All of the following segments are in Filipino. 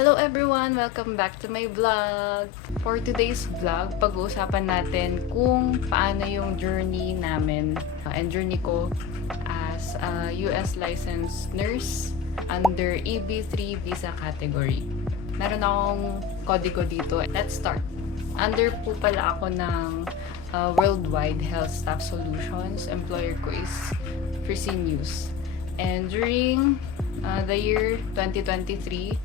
Hello everyone! Welcome back to my vlog! For today's vlog, pag-uusapan natin kung paano yung journey namin and journey ko as a US licensed nurse under EB3 visa category. Meron akong kodigo dito. Let's start! Under po pala ako ng Worldwide Health Staff Solutions. Employer ko is Fresenius. And during the year 2023,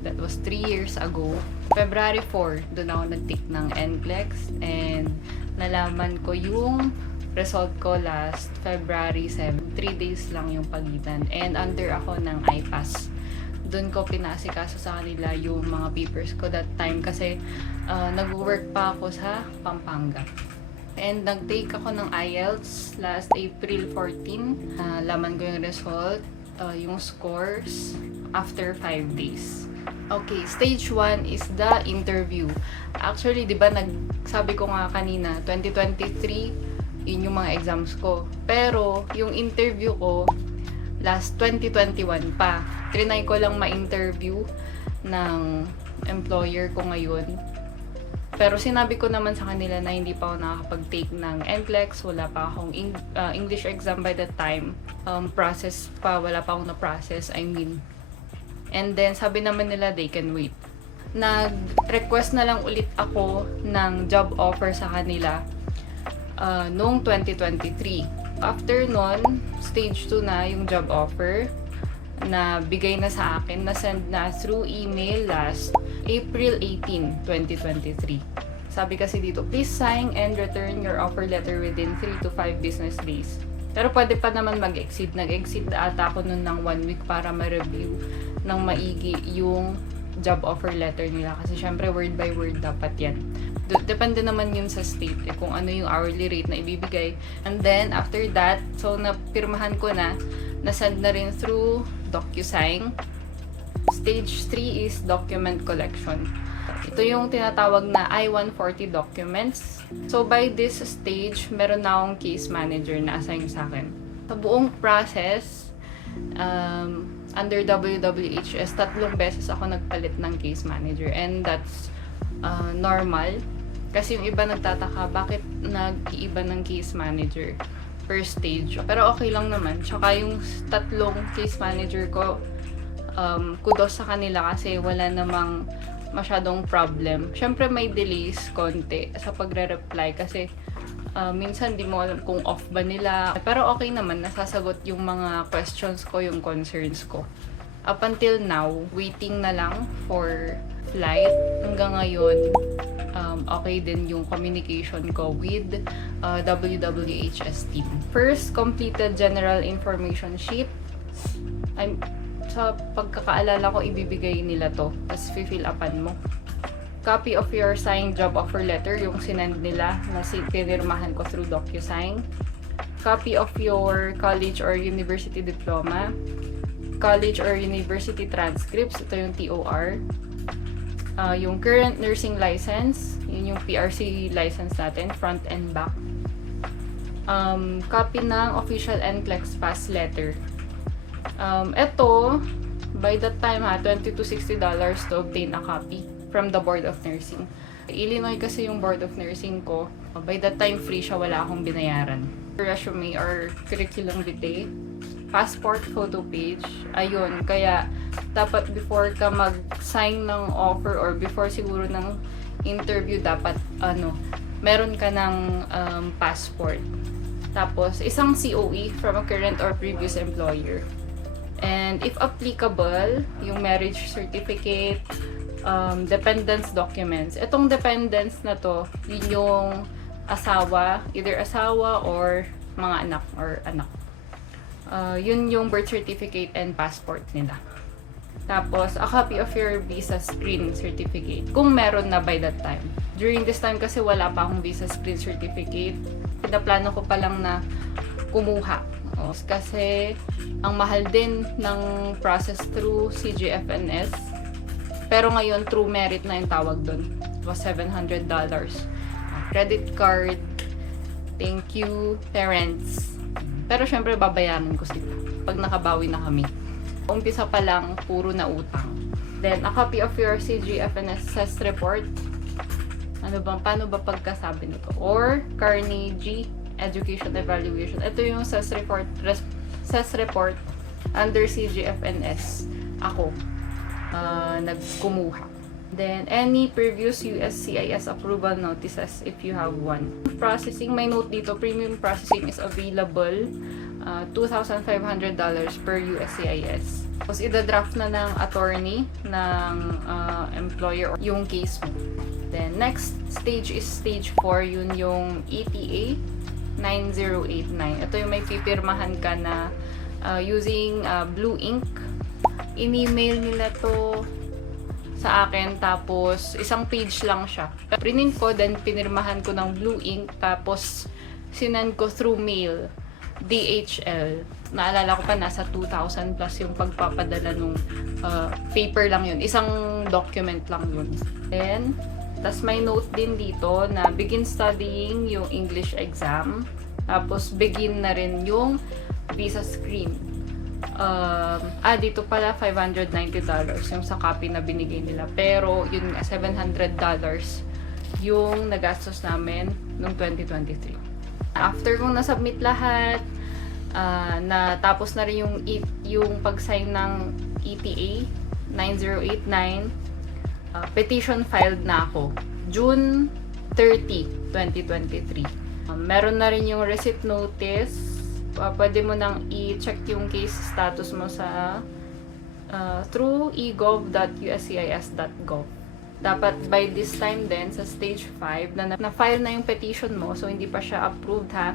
that was 3 years ago, February 4, doon ako nag-take ng NCLEX and nalaman ko yung result ko last February 7. 3 days lang yung pagitan and under ako ng IPAS. Doon ko pinasikaso sa kanila yung mga papers ko that time kasi nag-work pa ako sa Pampanga. And nag-take ako ng IELTS last April 14. Laman ko yung result, yung scores, after 5 days. Okay, stage 1 is the interview. Actually, di ba, sabi ko nga kanina, 2023, yun yung mga exams ko. Pero, yung interview ko, last 2021 pa. Trinay ko lang ma-interview ng employer ko ngayon. Pero sinabi ko naman sa kanila na hindi pa ako nakakapag-take ng NCLEX, wala pa akong English exam by that time. Process pa, wala pa akong na-process, I mean. And then, sabi naman nila, they can wait. Nag-request na lang ulit ako ng job offer sa kanila noong 2023. After nun, stage 2 na yung job offer na bigay na sa akin, na-send na through email last April 18, 2023. Sabi kasi dito, please sign and return your offer letter within 3 to 5 business days. Pero pwede pa naman mag-exceed. Nag-exceed ata ako nun ng 1 week para ma-review ng maigi yung job offer letter nila. Kasi syempre word by word dapat yan. Depende naman yun sa state kung ano yung hourly rate na ibibigay. And then, after that, so napirmahan ko na, na-send na rin through DocuSign. Stage 3 is document collection. Ito yung tinatawag na I-140 documents. So, by this stage, meron na akong case manager na assign sa akin. Sa buong process, under WWHS, 3 beses ako nagpalit ng case manager. And that's normal. Kasi yung iba nagtataka, bakit nag-iiba ng case manager per stage? Pero okay lang naman. Tsaka yung 3 case manager ko, kudos sa kanila kasi wala namang masyadong problem. Syempre may delays konti sa pagre-reply kasi minsan di mo alam kung off ba nila. Pero okay naman, nasasagot yung mga questions ko, yung concerns ko. Up until now, waiting na lang for flight. Hanggang ngayon, okay din yung communication ko with WWHS team. First, completed general information sheet. Sa pagkakaalala ko, ibibigay nila to. Tapos, fill upan mo. Copy of your signed job offer letter, yung sinend nila na pinirmahan ko through DocuSign. Copy of your college or university diploma. College or university transcripts, ito yung TOR. Yung current nursing license, yun yung PRC license natin, front and back. Copy ng official NCLEX pass letter. Ito, by that time $20 to $60 to obtain a copy from the Board of Nursing. Illinois kasi yung Board of Nursing ko. By that time, free siya, wala akong binayaran. Resume or curriculum vitae. Passport photo page. Ayun, kaya dapat before ka mag-sign ng offer or before siguro ng interview, dapat meron ka ng passport. Tapos, isang COE from a current or previous employer. And if applicable, yung marriage certificate, dependence documents. Itong dependence na to, yun yung asawa, either asawa or mga anak or anak. Yun yung birth certificate and passport nila. Tapos, a copy of your visa screen certificate, kung meron na by that time. During this time kasi wala pa akong visa screen certificate. Pinaplano ko pa lang na kumuha. Kasi, ang mahal din ng process through CGFNS. Pero ngayon, through merit na yung tawag doon. It was $700. Credit card. Thank you, parents. Pero syempre, babayaran ko sila pag nakabawi na kami. Umpisa pa lang, puro na utang. Then, a copy of your CGFNS CES report. Paano ba pagkasabi nito? Or Carnegie Education Evaluation. Ito yung CES report under CGFNS. Ako, nagkumuha. Then, any previous USCIS approval notices if you have one. Processing, may note dito, premium processing is available $2,500 per USCIS. Tapos, ida-draft na ng attorney ng employer yung case mo. Then, next stage is stage 4, yun yung ETA 9089. Ito yung may pipirmahan ka na using blue ink. In-email nila to sa akin, tapos isang page lang siya. Prinin ko, then pinirmahan ko ng blue ink, tapos sinan ko through mail, DHL. Naalala ko pa, nasa 2,000 plus yung pagpapadala nung paper lang yun. Isang document lang yun. Then, tas may note din dito na begin studying yung English exam. Tapos, begin na rin yung visa screen. Dito pala $590 yung sa copy na binigay nila. Pero, yun nga, $700 yung nagastos namin noong 2023. After kong nasubmit lahat, natapos na rin yung pag-sign ng ETA 9089, petition filed na ako June 30, 2023. Meron na rin yung receipt notice. Pwede mo nang i-check yung case status mo sa through egov.uscis.gov. Dapat by this time din sa stage 5 na-file na yung petition mo, so hindi pa siya approved ha.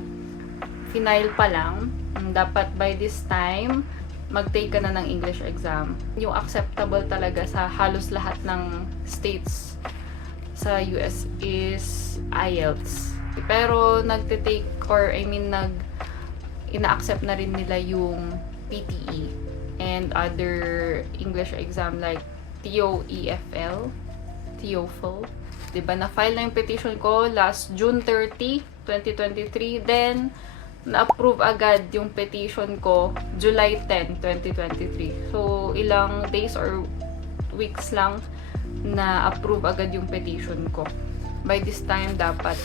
Final pa lang. Dapat by this time mag-take ka na ng English exam. Yung acceptable talaga sa halos lahat ng states sa US is IELTS. Pero nagte-take or ina-accept na rin nila yung PTE and other English exam like TOEFL, TOEFL. Diba, na-file na yung petition ko last June 30, 2023. Then, na-approve agad yung petition ko July 10, 2023. So, ilang days or weeks lang na-approve agad yung petition ko. By this time, dapat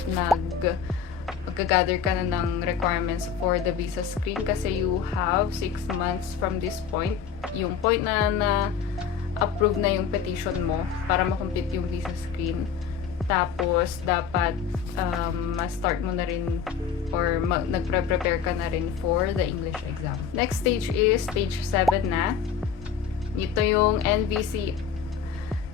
mag-gather ka na ng requirements for the visa screen kasi you have 6 months from this point. Yung point na approve na yung petition mo para ma-complete yung visa screen. Tapos, dapat ma-start mo na rin or nagpre-prepare ka na rin for the English exam. Next stage is stage 7 na. Ito yung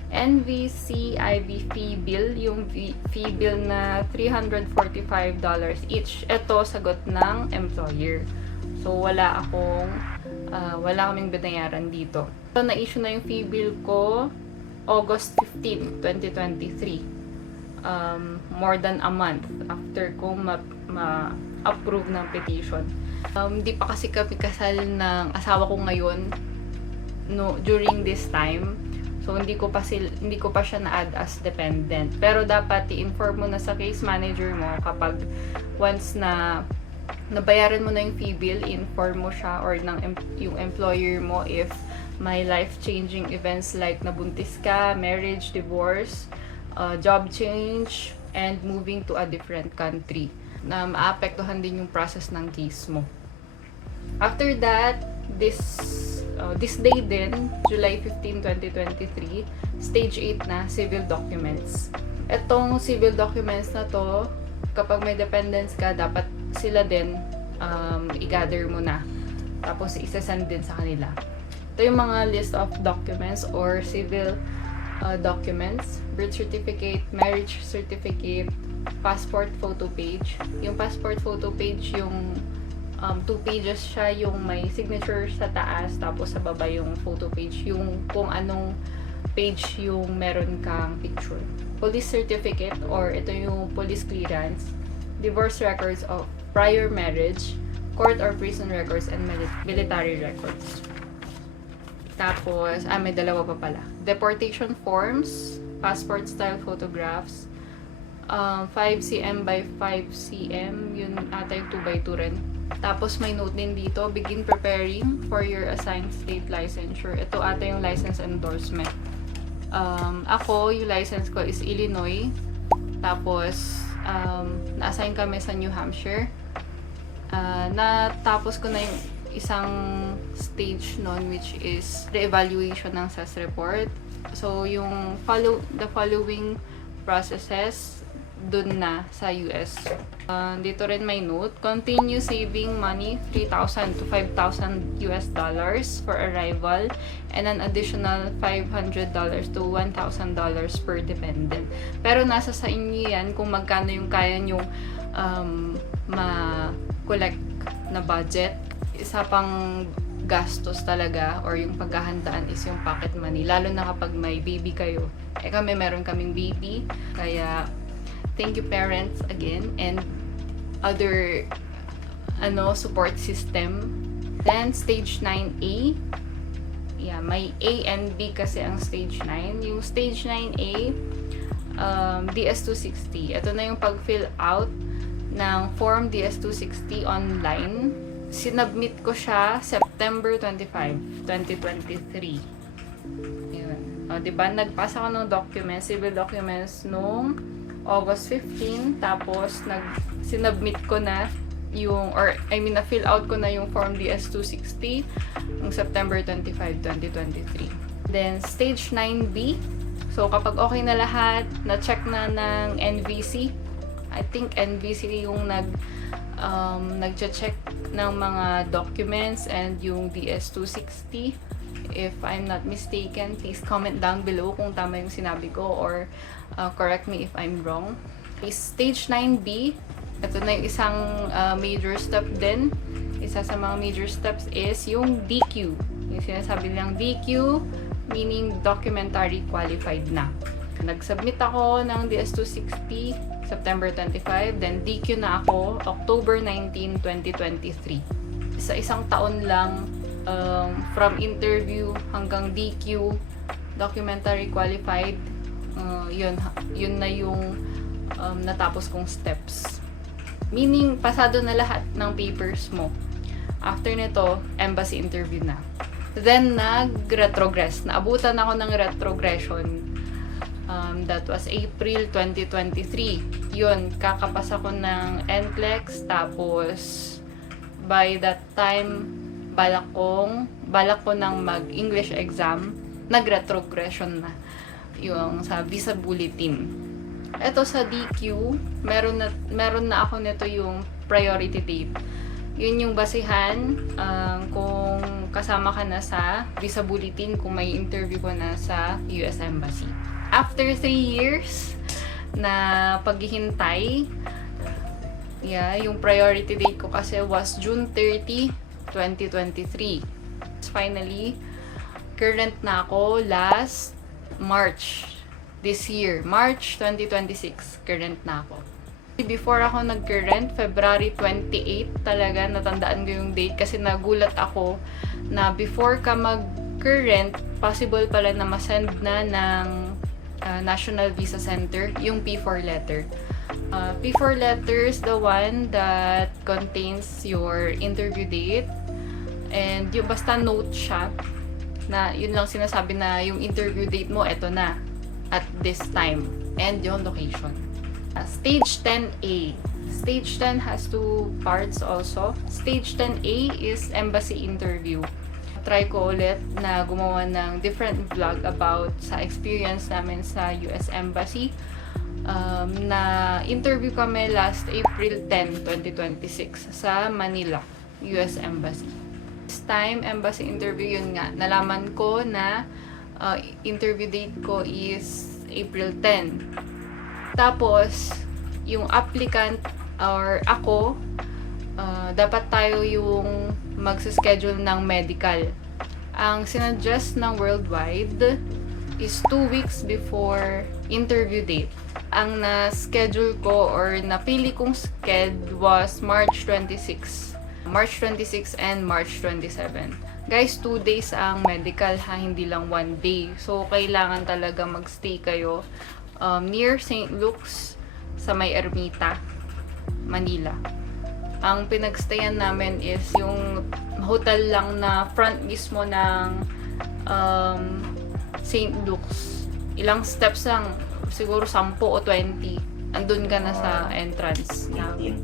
NVCIB fee bill. Yung fee bill na $345 each. Ito, sagot ng employer. So, wala kaming binayaran dito. So, na-issue na yung fee bill ko August 15, 2023. More than a month after ko ma-approve ng petition. Hindi pa kasi kami kasal ng asawa ko ngayon during this time. So hindi ko pa siya na-add as dependent. Pero dapat i-inform mo na sa case manager mo kapag once na nabayaran mo na yung fee bill, inform mo siya or yung employer mo if may life-changing events like nabuntis ka, marriage, divorce, job change, and moving to a different country na maapektuhan din yung process ng case mo. After that, this day din, July 15, 2023, stage 8 na, civil documents. Etong civil documents na to, kapag may dependents ka, dapat sila din i-gather mo na. Tapos isa-send din sa kanila. Ito yung mga list of documents or civil documents: birth certificate, marriage certificate, passport photo page. Yung passport photo page, yung 2 pages siya, yung may signature sa taas, tapos sa baba yung photo page, yung kung anong page yung meron kang picture. Police certificate, or ito yung police clearance, divorce records of prior marriage, court or prison records, and military records. Tapos, may dalawa pa pala. Deportation forms, passport style photographs, 5 cm by 5 cm, yun ata yung 2 by 2 rin. Tapos may note din dito, begin preparing for your assigned state licensure. Ito ata yung license endorsement. Ako, yung license ko is Illinois. Tapos, na-assign kami sa New Hampshire. Natapos ko na yung isang stage nun, which is the evaluation ng SES report. So, yung the following processes dun na sa US. Dito rin may note, continue saving money $3,000 to $5,000 US dollars for arrival and an additional $500 to $1,000 per dependent. Pero nasa sa inyo yan kung magkano yung kaya nyong ma-collect na budget. Isa pang gastos talaga or yung paghahandaan is yung pocket money, lalo na kapag may baby kayo. Kami meron kaming baby, kaya thank you parents again and other support system. Then stage 9A, may A and B kasi ang stage 9. Yung stage 9A, DS-260. Ito na yung pag-fill out ng form DS-260 online. Sinubmit ko siya September 25, 2023. Yun. Diba? Nagpasa ko ng documents, civil documents nung August 15, tapos sinubmit ko na na-fill out ko na yung form DS-260 ng September 25, 2023. Then, stage 9B. So, kapag okay na lahat, na-check na ng NVC. I think NVC yung nag-check ng mga documents and yung DS-260. If I'm not mistaken, please comment down below kung tama yung sinabi ko or correct me if I'm wrong. Stage 9B, ito na yung isang major step din. Isa sa mga major steps is yung DQ. Yung sinasabi nilang DQ, meaning documentary qualified na. Nag-submit ako ng DS-260 September 25, then DQ na ako October 19, 2023. Sa isang taon lang, from interview hanggang DQ, documentary qualified, yun na yung natapos kong steps. Meaning, pasado na lahat ng papers mo. After nito, embassy interview na. Then, nag-retrogress. Naabutan ako ng retrogression. That was April 2023. Yun, kakapasa ko ng NCLEX. Tapos, by that time, balak ko ng mag-English exam. Nag-retrogression na. Yung sa visa bulletin. Ito sa DQ, meron na ako nito yung priority date. Yun yung basihan kung kasama ka na sa visa bulletin, kung may interview ko na sa US Embassy. After 3 years na paghihintay, yung priority date ko kasi was June 30, 2023. Finally, current na ako last March this year. March 2026, current na ako. Before ako nag-current, February 28 talaga, natandaan ko yung date kasi nagulat ako na before ka mag-current, possible pala na masend na ng National Visa Center yung P4 letter. P4 letter is the one that contains your interview date and yung basta note siya na yun lang sinasabi na yung interview date mo eto na at this time and yung location. Stage 10A. Stage 10 has 2 parts also. Stage 10A is embassy interview. Try ko ulit na gumawa ng different vlog about sa experience namin sa US Embassy. Na interview kami last April 10, 2026 sa Manila, US Embassy. This time, embassy interview, yun nga, nalaman ko na interview date ko is April 10. Tapos, yung applicant or ako, dapat tayo yung magsa-schedule ng medical. Ang sinuggest ng Worldwide is 2 weeks before interview date. Ang na-schedule ko or napili kong schedule was March 26. March 26 and March 27. Guys, 2 days ang medical ha, hindi lang 1 day. So, kailangan talaga magstay kayo near St. Luke's sa may Ermita, Manila. Ang pinagstayan namin is yung hotel lang na front mismo ng St. Luke's. ilang steps lang, siguro 10 o 20, andun ka na sa entrance. 18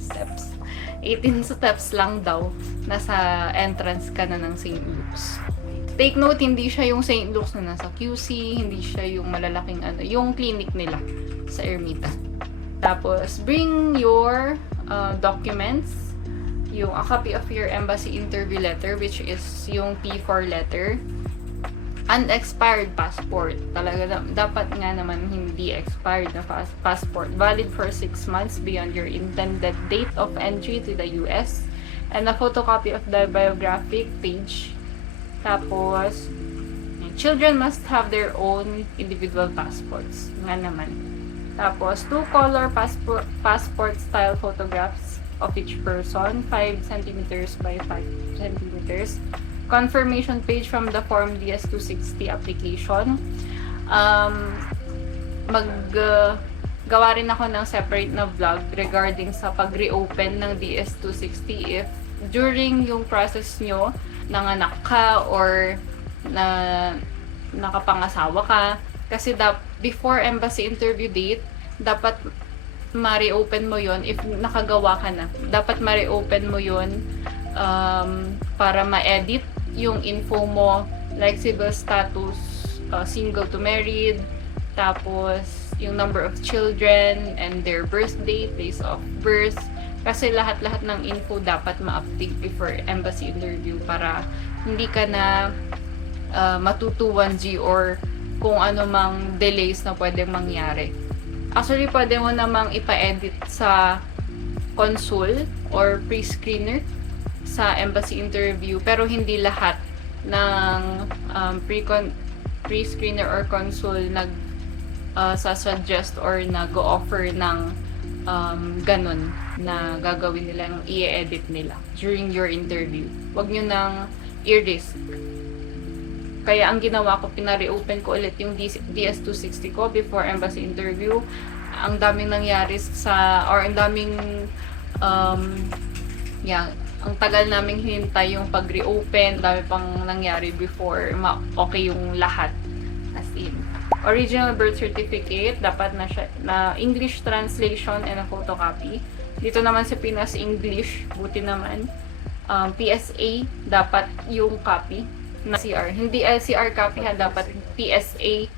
steps. 18 steps lang daw, nasa entrance ka na ng St. Luke's. Take note, hindi siya yung St. Luke's na nasa QC, hindi siya yung malalaking yung clinic nila sa Ermita. Tapos, bring your documents, a copy of your embassy interview letter, which is yung P4 letter, unexpired passport. Talaga, dapat nga naman hindi expired na passport, valid for 6 months beyond your intended date of entry to the US, and a photocopy of the biographic page. Tapos, children must have their own individual passports. Nga naman. Tapos, 2 color passport style photographs of each person, 5 centimeters by 5 centimeters. Confirmation page from the Form DS-260 application. Gawa rin ako ng separate na vlog regarding sa pag-reopen ng DS-260 if during yung process nyo, nanganak ka or nakapangasawa ka. Kasi before embassy interview date, dapat ma-reopen mo yon if nakagawa ka na. Dapat ma-reopen mo yon para ma-edit yung info mo, like civil status, single to married, tapos yung number of children and their birth date, place of birth. Kasi lahat-lahat ng info dapat ma-update before embassy interview para hindi ka na matutuwan or kung ano mang delays na pwedeng mangyari. Actually, pwede mo namang ipa-edit sa consul or pre-screener sa embassy interview, pero hindi lahat ng pre-screener or consul suggest or nag-offer ng ganun na gagawin nila, ng i-edit nila during your interview. Huwag nyo nang i-risk. Kaya ang ginawa ko, pina-reopen ko ulit yung DS-260 ko before embassy interview. Ang daming nangyari ang daming ang tagal naming hinintay yung pag-reopen, dami pang nangyari before okay yung lahat. As in, original birth certificate, dapat na English translation and a photocopy. Dito naman sa Pinas, English, buti naman. PSA, dapat yung copy na CR. Hindi LCR copy ha, dapat PSA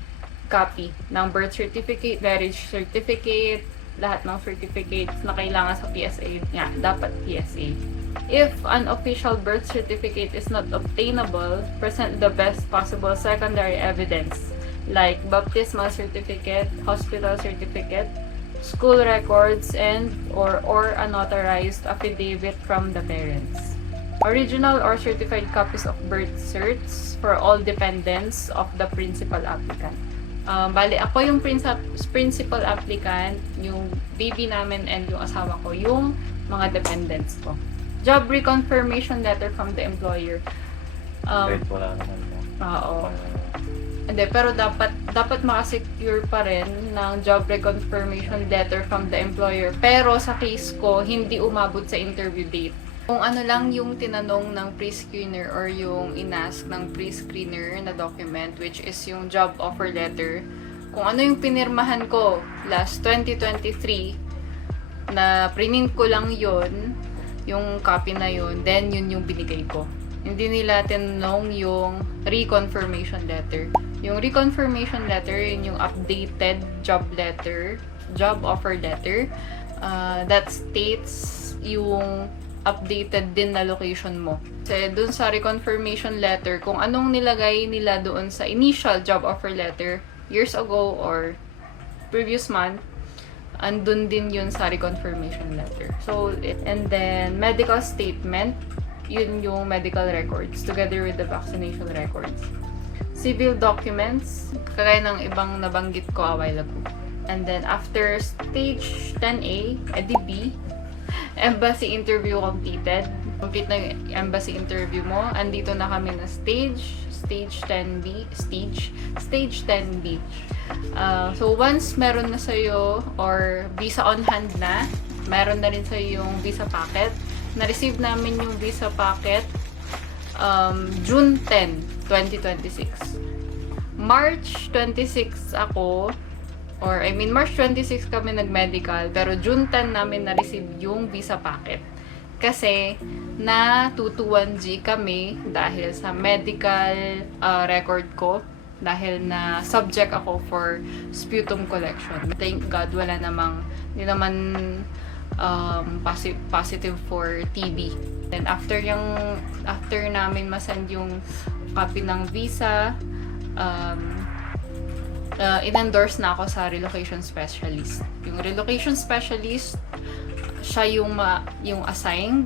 copy ng birth certificate, marriage certificate, lahat ng certificates na kailangan sa PSA. Dapat PSA. If an official birth certificate is not obtainable, present the best possible secondary evidence like baptismal certificate, hospital certificate, school records, and or a notarized affidavit from the parents. Original or certified copies of birth certs for all dependents of the principal applicant. Bali, ako yung principal applicant, yung baby namin and yung asawa ko, yung mga dependents ko. Job reconfirmation letter from the employer. Wala naman po. Oo. Hindi, pero dapat makasecure pa rin ng job reconfirmation letter from the employer. Pero sa case ko, hindi umabot sa interview date. Kung ano lang yung tinanong ng pre-screener or yung inask ng pre-screener na document, which is yung job offer letter, kung ano yung pinirmahan ko last 2023, na print ko lang yun, yung copy na yun, then yun yung binigay ko. Hindi nila tinanong yung reconfirmation letter. Yung reconfirmation letter, yun yung updated job offer letter, that states yung updated din na location mo. Kasi dun sa reconfirmation letter, kung anong nilagay nila doon sa initial job offer letter years ago or previous month, andun din yun sa reconfirmation letter. So, and then medical statement, yun yung medical records together with the vaccination records. Civil documents, kagaya ng ibang nabanggit ko a while ago. And then after stage 10A, EDB, embassy interview completed. Complete na yung embassy interview mo. Andito na kami na stage 10B. So once meron na sa'yo or visa on hand na, meron na rin sa'yo yung visa packet. Na-receive namin yung visa packet June 10, 2026. March 26 ako, or I mean March 26 kami nag-medical, pero June 10 namin na-receive yung visa packet. Kasi na 221G kami dahil sa medical record ko, dahil na subject ako for sputum collection. Thank God wala namang, hindi naman positive for TB. Then after namin masend yung copy ng visa, in-endorse na ako sa relocation specialist. Yung relocation specialist, siya yung assigned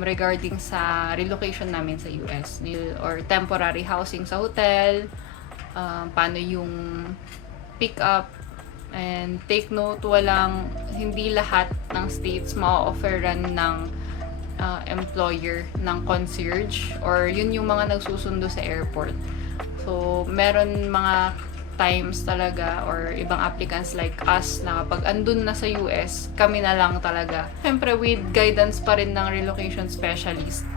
regarding sa relocation namin sa US or temporary housing sa hotel, paano yung pick up, and take note, hindi lahat ng states ma-offeran ng employer ng concierge, or yun yung mga nagsusundo sa airport. So meron mga times talaga, or ibang applicants like us, na kapag andun na sa US, kami na lang talaga. Siyempre, with guidance pa rin ng relocation specialist,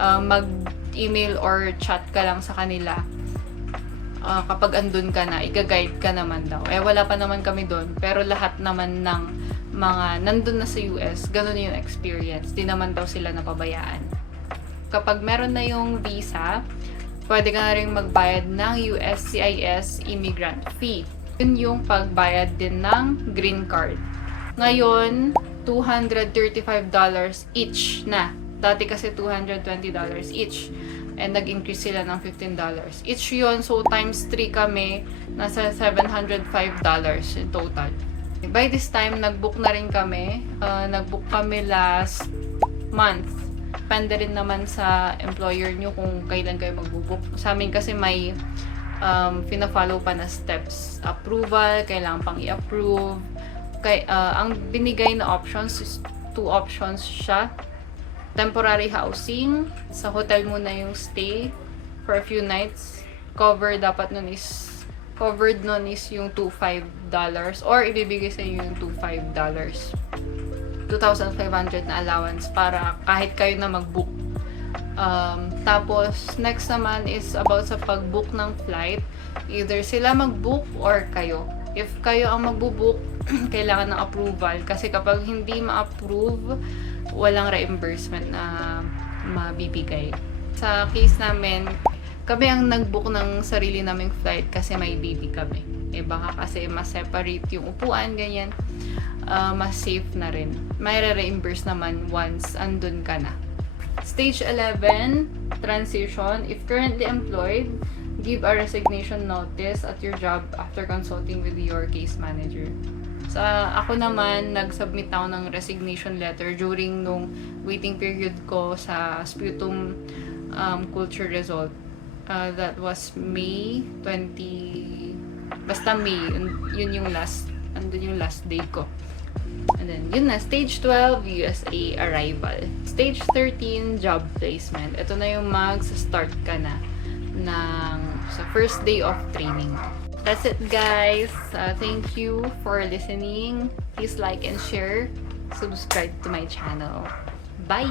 mag-email or chat ka lang sa kanila. Kapag andun ka na, i-guide ka naman daw. Wala pa naman kami doon, pero lahat naman ng mga nandun na sa US, ganun yung experience. Di naman daw sila napabayaan. Kapag meron na yung visa, pwede ka na rin magbayad ng USCIS immigrant fee. Yun yung pagbayad din ng green card. Ngayon, $235 each na. Dati kasi $220 each. And nag-increase sila ng $15 each yun. So, times 3 kami, nasa $705 in total. By this time, nag-book na rin kami. Nag-book kami last month. Depende rin naman sa employer nyo kung kailan kayo mag-book. Sa amin kasi may pina-follow pa na steps. Approval, kailangan pang i-approve. Ang binigay na options is 2 options siya. Temporary housing, sa hotel muna yung stay for a few nights. Covered nun is yung $2,500, or ibibigay sa iyo yung $2,500. 2,500 na allowance para kahit kayo na mag-book. Tapos, next naman is about sa pag-book ng flight. Either sila mag-book or kayo. If kayo ang mag-book, kailangan ng approval. Kasi kapag hindi ma-approve, walang reimbursement na mabibigay. Sa case namin, kami ang nag-book ng sarili naming flight kasi may baby kami. Baka kasi mas separate yung upuan, ganyan. Mas safe na rin. May re-reimburse naman once andun ka na. Stage 11, transition. If currently employed, give a resignation notice at your job after consulting with your case manager. Ako naman, nag-submit ako ng resignation letter during nung waiting period ko sa sputum culture result. That was May 20... Basta May, yun yung last day ko. And then, yun na, stage 12, USA arrival. Stage 13, job placement. Ito na yung mag-start ka na sa first day of training. That's it, guys. Thank you for listening. Please like and share. Subscribe to my channel. Bye!